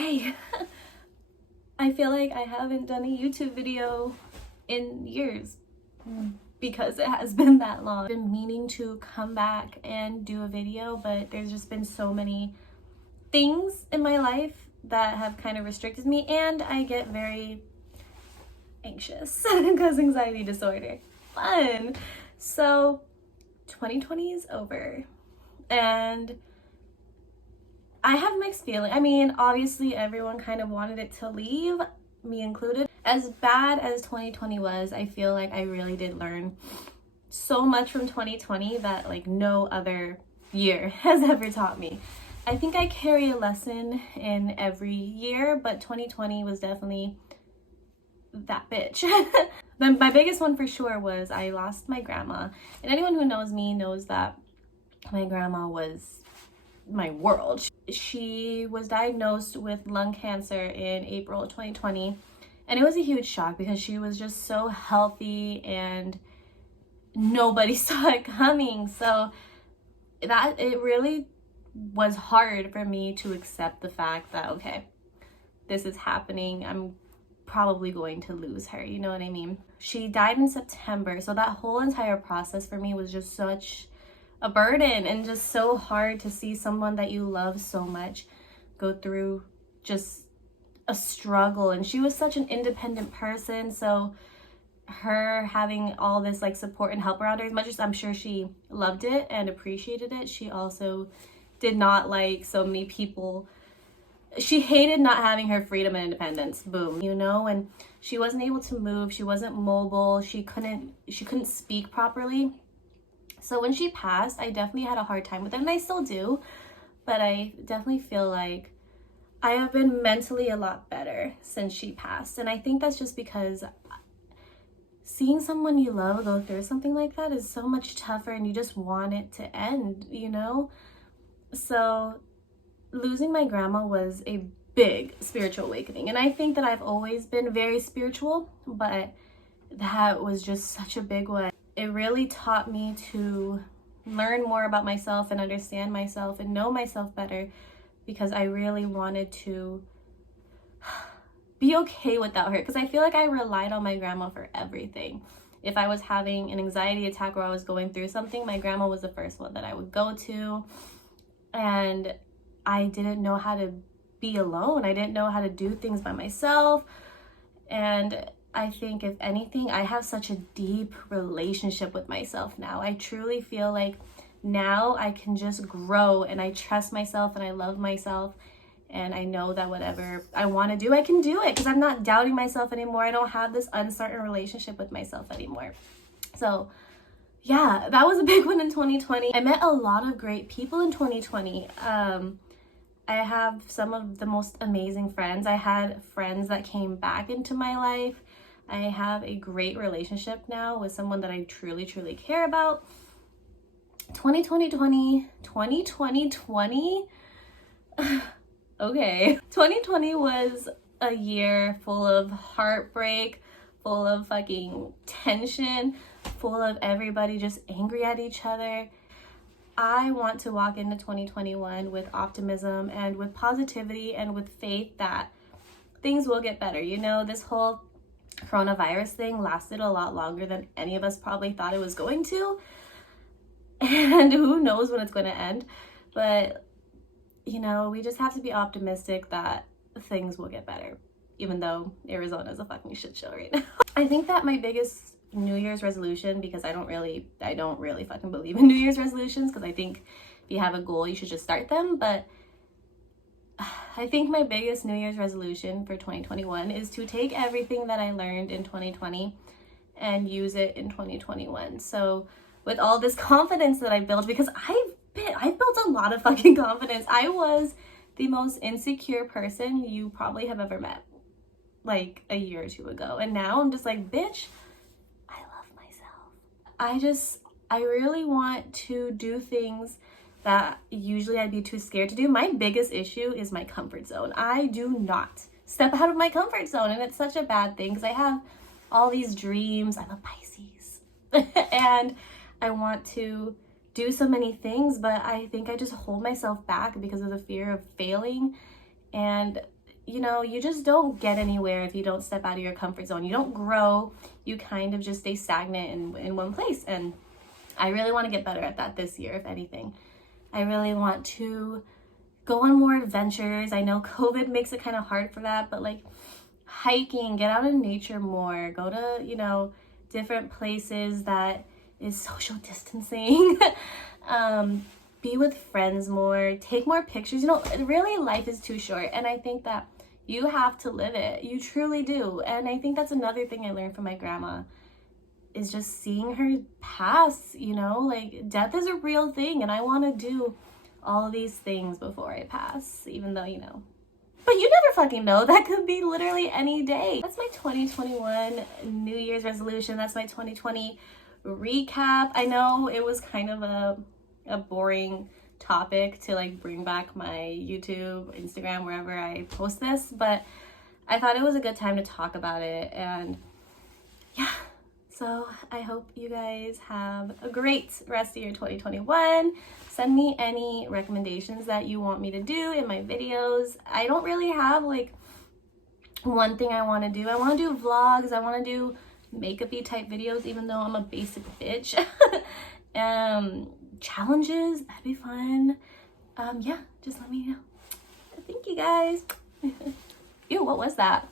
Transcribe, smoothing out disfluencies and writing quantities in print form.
Okay. I feel like I haven't done a YouTube video in years because it has been that long. I've been meaning to come back and do a video, but there's just been so many things in my life that have kind of restricted me, and I get very anxious because anxiety disorder. Fun. So 2020 is over and I have mixed feelings. I mean, obviously everyone kind of wanted it to leave, me included. As bad as 2020 was, I feel like I really did learn so much from 2020 that like no other year has ever taught me. I think I carry a lesson in every year, but 2020 was definitely that bitch. My biggest one for sure was I lost my grandma. And anyone who knows me knows that my grandma was my world. She was diagnosed with lung cancer in April 2020, and it was a huge shock because she was just so healthy and nobody saw it coming. So that it really was hard for me to accept the fact that, okay, this is happening. I'm probably going to lose her, you know what I mean? She died in September, so that whole entire process for me was just such a burden and just so hard to see someone that you love so much go through just a struggle. And she was such an independent person, so her having all this like support and help around her, as much as I'm sure she loved it and appreciated it, she also did not like so many people. She hated not having her freedom and independence, boom, you know. And she wasn't able to move, she wasn't mobile, she couldn't speak properly. So when she passed, I definitely had a hard time with it, and I still do, but I definitely feel like I have been mentally a lot better since she passed. And I think that's just because seeing someone you love go through something like that is so much tougher, and you just want it to end, you know? So losing my grandma was a big spiritual awakening, and I think that I've always been very spiritual, but that was just such a big one. It really taught me to learn more about myself and understand myself and know myself better, because I really wanted to be okay without her, because I feel like I relied on my grandma for everything. If I was having an anxiety attack or I was going through something, my grandma was the first one that I would go to, and I didn't know how to be alone. I didn't know how to do things by myself. And I think if anything, I have such a deep relationship with myself now. I truly feel like now I can just grow, and I trust myself and I love myself, and I know that whatever I want to do, I can do it, because I'm not doubting myself anymore. I don't have this uncertain relationship with myself anymore. So yeah, that was a big one in 2020. I met a lot of great people in 2020. I have some of the most amazing friends. I had friends that came back into my life. I have a great relationship now with someone that I truly, truly care about. 2020, okay. 2020 was a year full of heartbreak, full of fucking tension, full of everybody just angry at each other. I want to walk into 2021 with optimism and with positivity and with faith that things will get better. You know, this whole coronavirus thing lasted a lot longer than any of us probably thought it was going to. And who knows when it's going to end. But, you know, we just have to be optimistic that things will get better, even though Arizona is a fucking shit show right now. I think that my biggest New Year's resolution, because I don't really fucking believe in New Year's resolutions, because I think if you have a goal, you should just start them. But I think my biggest New Year's resolution for 2021 is to take everything that I learned in 2020 and use it in 2021. So with all this confidence that I built, because I've built a lot of fucking confidence. I was the most insecure person you probably have ever met, like a year or two ago. And now I'm just like, bitch, I love myself. I really want to do things that usually I'd be too scared to do. My biggest issue is my comfort zone. I do not step out of my comfort zone, and it's such a bad thing because I have all these dreams. I'm a Pisces and I want to do so many things, but I think I just hold myself back because of the fear of failing. And you know, you just don't get anywhere if you don't step out of your comfort zone. You don't grow, you kind of just stay stagnant in one place. And I really want to get better at that this year, if anything. I really want to go on more adventures. I know COVID makes it kind of hard for that, but like hiking, get out in nature more, go to, you know, different places that is social distancing. Be with friends more, take more pictures. You know, really life is too short, and I think that you have to live it. You truly do. And I think that's another thing I learned from my grandma, is just seeing her pass. You know, like death is a real thing, and I want to do all these things before I pass, even though, you know, but you never fucking know. That could be literally any day. That's my 2021 New Year's resolution. That's my 2020 recap. I know it was kind of a boring topic to like bring back my YouTube, Instagram, wherever I post this, but I thought it was a good time to talk about it. And yeah, so I hope you guys have a great rest of your 2021. Send me any recommendations that you want me to do in my videos. I don't really have like one thing I want to do. I want to do vlogs. I want to do makeup-y type videos, even though I'm a basic bitch. Challenges, that'd be fun. Yeah, just let me know. Thank you guys. Ew, what was that?